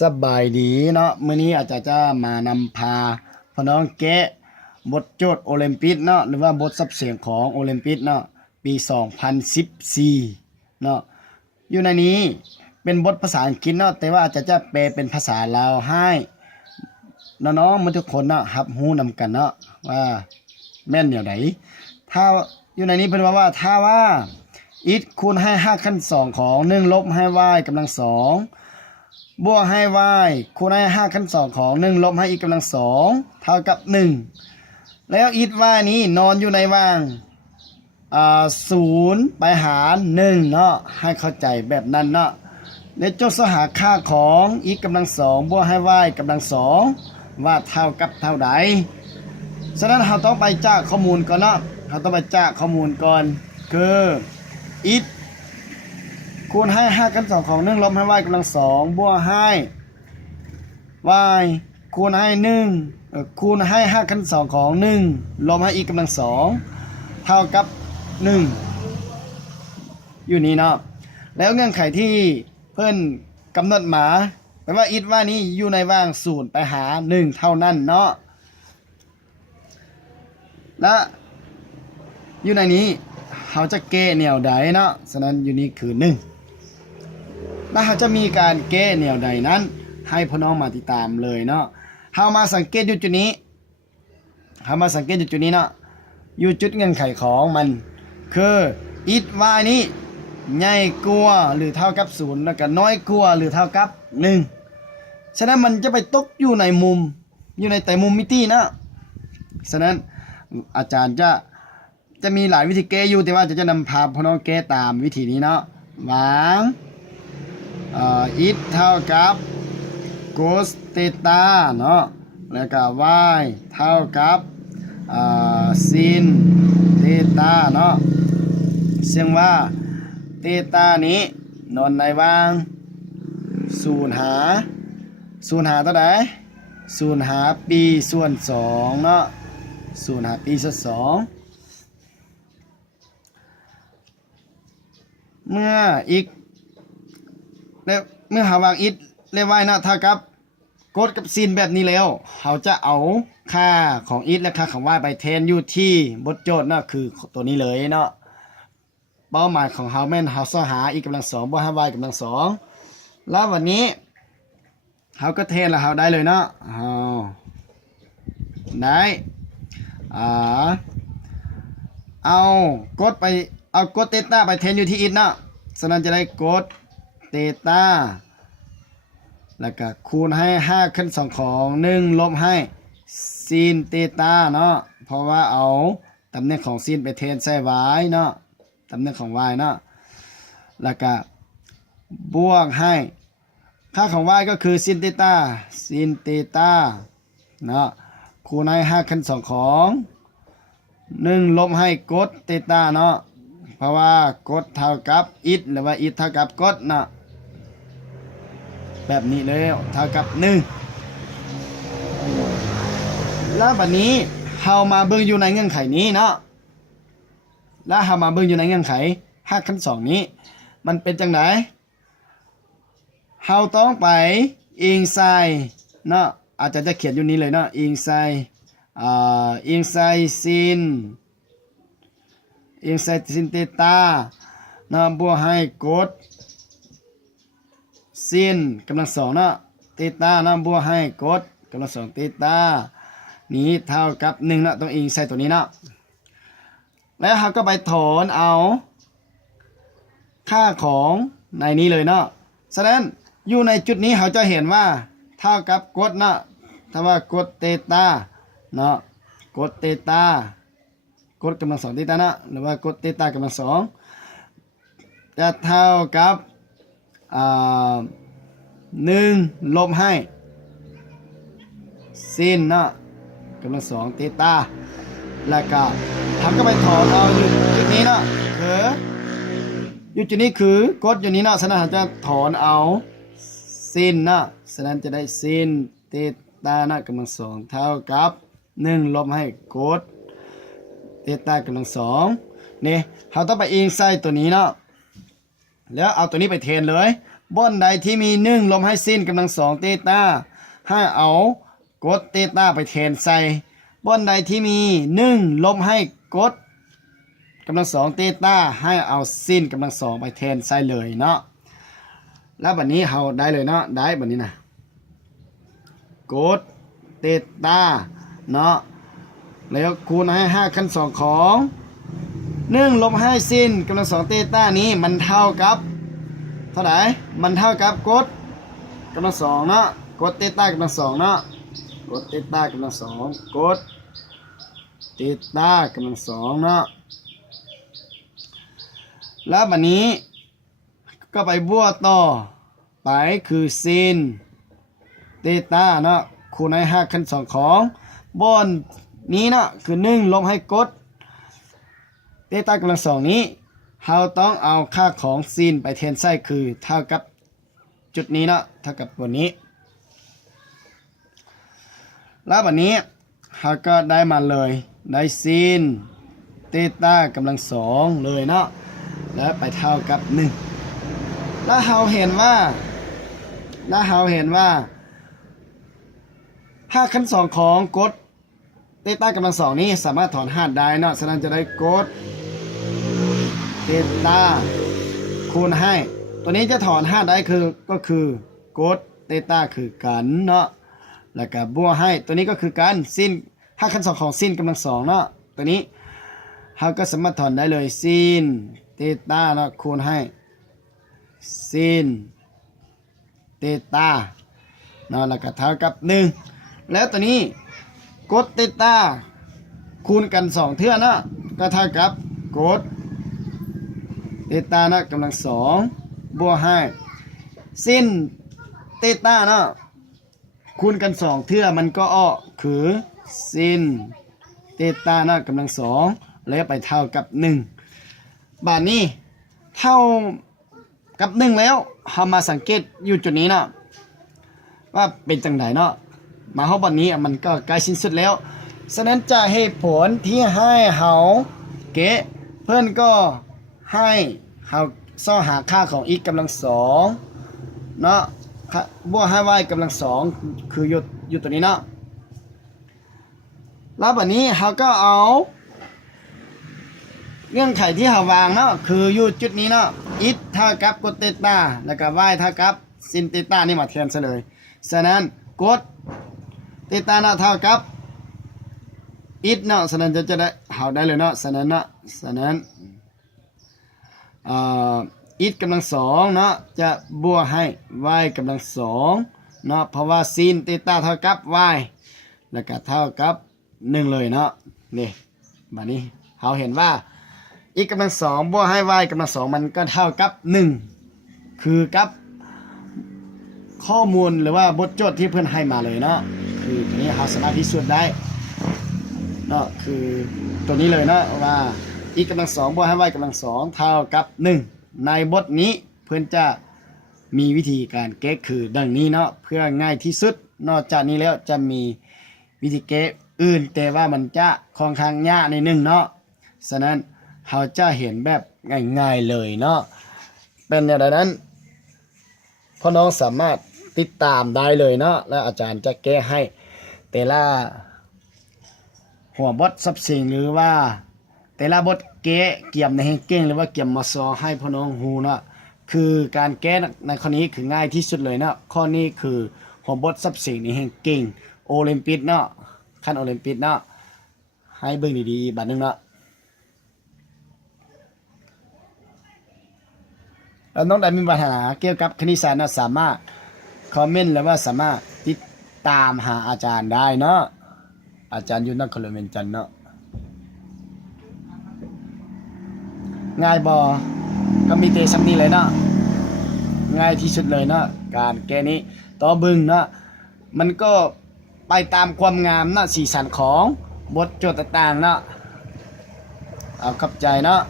สบายดีเนาะมื้อนี้อาจารย์จะมานำพาพี่น้องแกะบทโจทย์โอลิมปิกเนาะหรือว่าบทซับเสียงของโอลิมปิกเนาะปี2014เนาะอยู่ในนี้เป็นบทภาษาอังกฤษเนาะแต่ว่าอาจารย์จะแปลเป็นภาษาลาวให้น้องๆมันทุกคนเนาะรับรู้นำกันเนาะว่าแม่นแนวใดถ้าอยู่ในนี้เพิ่นว่าถ้าว่าอิฐคูณให้5ขั้น2ของ1ลบให้ y กำลัง2บวกให้ y คูณให้5ขั้น2ของ1ลบให้ อีกกำลัง2เท่ากับ1แล้วอิฐ y นี้นอนอยู่ในว่าง0ไปหาร1เนาะให้เข้าใจแบบนั้นเนาะและโจทย์หาค่าของอีกกำลัง2บวกให้ y กำลัง2ว่าเท่ากับเท่าใดฉะนั้นเราต้องไปจากข้อมูลก่อนเนาะเราต้องไปจากข้อมูลก่อนคืออิฐคูณให้5ขั้น2ของ1ลบให้ y กำลัง2บวกให้ y คูณให้คูณให้5ขั้น2ของ1ลบให้ อีกกำลัง2เท่ากับ1อยู่นี้เนาะแล้วเงื่อนไขที่เพิ่นกำหนดมาแปลว่าอิฐว่านี้อยู่ในว่าง0ไปหา1เท่านั้นเนาะและอยู่ในนี้เขาจะแก้แนวใดเนาะฉะนั้นอยู่นี้คือ1แล้วเขาจะมีการแก้แนวใดนั้นให้พี่น้องมาติดตามเลยเนาะเขามาสังเกตอยู่จุดนี้เขามาสังเกตอยู่จุดนี้เนาะอยู่จุดเงื่อนไขของมันคืออิฐว่านี้ใหญ่กว่าหรือเท่ากับ0แล้วก็น้อยกว่าหรือเท่ากับ1ฉะนั้นมันจะไปตกอยู่ในมุมอยู่ในแต่มุมมิตินะฉะนั้นอาจารย์จะมีหลายวิธีแก้อยู่แต่ว่าจะนำพาพี่น้องแก้ตามวิธีนี้เนาะวางอิฐเท่ากับโคสเตตาเนาะแล้วก็ y เท่ากับซินเตตาเนาะซึ่งว่าเตตานี้นอนในว่าง0หาเท่าไหร่0หาปีส่วน2เนาะ0หาปีส่วน2เมื่ออีกแล้วเมื่อหาวางอิฐเลวายนะถ้ากับกดกับซินแบบนี้แล้วเขาจะเอาค่าของอิฐและค่าของวายไปแทนอยู่ที่บทโจทย์นะคือตัวนี้เลยเนาะเป้าหมายของเขาแม่นเขาหาอีกกำลัง2บวกให้ y กำลัง2แล้ววันนี้เขาก็แทนแล้วเขาได้เลยเนาะได้เอากดเตต้าไปแทนอยู่ที่อิฐเนาะฉะนั้นจะได้กดเตต้าแล้วก็คูณให้5ขั้น2ของ1ลบให้ซินเตต้าเนาะเพราะว่าเอาตำแหน่งของซินไปแทนใส่ y เนาะตำแหน่งของ y เนาะแล้วก็บวกให้ค่าของ y ก็คือซินเตต้าเนาะคูณให้5ขั้น2ของ1ลบให้กดเตต้าเนาะเพราะว่ากดเท่ากับอิฐหรือว่าอิฐเท่ากับกดนะแบบนี้เลยเท่ากับ1แล้วบัดนี้เฮามาเบิ่งอยู่ในเงื่อนไขนี้เนาะแล้วเฮามาเบิ่งอยู่ในเงื่อนไข5ขั้น2นี้มันเป็นจังไดเฮาต้องไปอิงใส่เนาะอาจจะเขียนอยู่นี้เลยเนาะอิงใส่ซินเตต้าเนาะบวกให้กดซินกำลัง2เนาะเตต้าเนาะบวกให้กดกำลัง2เตต้านี้เท่ากับ1เนาะต้องอิงใส่ตัวนี้เนาะแล้วเราก็ไปถอนเอาค่าของในนี้เลยเนาะฉะนั้นอยู่ในจุดนี้เราจะเห็นว่าเท่ากับกดเนาะถ้าว่ากดเตต้าเนาะกดเตต้ากดกำลัง2เตต้านะหรือว่ากดเตต้ากำลัง2จะเท่ากับ1ลบให้ซินเนาะกำลัง2เตต้าแล้วก็ทำก็ไปถอนเอาอยู่จุดนี้เนาะอยู่จุดนี้คือกดอยู่นี้เนาะฉะนั้นเราจะถอนเอาซินเนาะฉะนั้นจะได้ซินเตต้านะกำลัง2เท่ากับ1ลบให้กดเตต้ากำลัง2นี่เราต้องไปอิงใส่ตัวนี้เนาะแล้วเอาตัวนี้ไปแทนเลย บนใดที่มี1ลบให้สิ้นกำลัง2เตต้าให้เอากดเตต้าไปแทนใส่บนใดที่มี1ลบให้กดกำลัง2เตต้าให้เอาสิ้นกำลัง2ไปแทนใส่เลยเนาะแล้วบัดนี้เราได้เลยเนาะได้บัดนี้นะกดเตต้าเนาะแล้วคูณให้5ขั้น2ของ1ลบให้สิ้นกำลัง2เตต้านี้มันเท่ากับเท่าไหร่มันเท่ากับกดกำลัง2เนาะกดเตต้ากำลัง2เนาะกดเตต้ากำลัง2กดเตต้ากำลัง2เนาะแล้วบัดนี้ก็ไปบวกต่อไปคือซินเตต้าเนาะคูณให้5ขั้น2ของบนนี้เนาะคือ1ลบให้กดเตต้ากำลัง2นี้เราต้องเอาค่าของซินไปแทนไส้คือเท่ากับจุดนี้เนาะเท่ากับตัวนี้แล้วบัดนี้เราก็ได้มาเลยได้ซินเตต้ากำลัง2เลยเนาะแล้วไปเท่ากับ1แล้วเราเห็นว่า5ขั้น2ของกดเตต้ากำลัง2นี้สามารถถอนหารได้เนาะฉะนั้นจะได้กดเตต้าคูณให้ตัวนี้จะถอน5ได้ก็คือกดเตต้าคือกันเนาะแล้วก็บวกให้ตัวนี้ก็คือกันสิ้น5ขั้น2ของสิ้นกำลัง2เนาะตัวนี้เราก็สามารถถอนได้เลยสิ้นเตต้าเนาะคูณให้สิ้นเตต้าเนาะแล้วก็เท่ากับ1แล้วตัวนี้กดเตต้าคูณกัน2เท่าเนาะก็เท่ากับกดเตต้าเนาะกำลัง2บวกให้สิ้นเตต้าเนาะคูณกัน2เท่ามันก็ออกคือสิ้นเตต้าเนาะกำลัง2แล้วไปเท่ากับ1บาทนี้เท่ากับ1แล้วเรามาสังเกตอยู่จุดนี้เนาะว่าเป็นจังไดเนาะมาเฮาบัดนี้มันก็ใกล้สิ้นสุดแล้วฉะนั้นจะเหตุผลที่ให้เฮาเกะเพื่อนก็ให้เฮาซ่อหาค่าของ x กำลัง2เนาะบวกให้ y กำลัง2คืออยู่ตัวนี้เนาะแล้วบัดนี้เฮาก็เอาเงื่อนไขที่เฮาวางเนาะคืออยู่จุดนี้เนาะ x เท่ากับกดเตต้าแล้วก็ y เท่ากับซินเตต้านี่มาแทนซะเลยฉะนั้นกดเตต้าเนาะเท่ากับxเนาะฉะนั้นจะได้เฮาได้เลยเนาะฉะนั้นx กำลัง2เนาะจะบวกให้ y กำลัง2เนาะเพราะว่าซินเตต้าเท่ากับ y แล้วก็เท่ากับ1เลยเนาะนี่บัดนี้เฮาเห็นว่า x กำลัง2บวกให้ y กำลัง2มันก็เท่ากับ1คือกับข้อมูลหรือว่าบทโจทย์ที่เพื่อนให้มาเลยเนาะคือตัวนี้เราสามารถพิสูจน์ได้เนาะคือตัวนี้เลยเนาะว่า x กำลัง2บวกให้ y กำลัง2เท่ากับ1ในบทนี้เพื่อนจะมีวิธีการแก้คือดังนี้เนาะเพื่อง่ายที่สุดนอกจากนี้แล้วจะมีวิธีแก้อื่นแต่ว่ามันจะค่อนข้างยากในหนึ่งเนาะฉะนั้นเราจะเห็นแบบง่ายๆเลยเนาะเป็นอย่างนั้นพ่อน้องสามารถติดตามได้เลยเนาะและอาจารย์จะแก้ให้แต่ละหัวบทซับซิงหรือว่าแต่ละบทแก้เกี่ยมในเก่งหรือว่าเกี่ยมมาซอให้พ่อน้องฮูเนาะคือการแก้ในข้อนี้คือง่ายที่สุดเลยเนาะข้อนี้คือหัวบทซับซิงในเก่งโอลิมปิกเนาะขั้นโอลิมปิกเนาะให้เบิ่งดีๆบัดนึงเนาะแล้วน้องใดมีปัญหาเกี่ยวกับคณิตศาสตร์เนาะสามารถคอมเมนต์หรือว่าสามารถติดตามหาอาจารย์ได้เนาะอาจารย์อยู่นครเวียงจันทน์เนาะง่ายก็มีแต่ซ้ำนี้เลยเนาะง่ายที่สุดเลยเนาะการแก้นี้ต่อบึงเนาะมันก็ไปตามความงามเนาะสีสันของบทโจทย์ต่างๆเนาะเอาเข้าใจเนาะ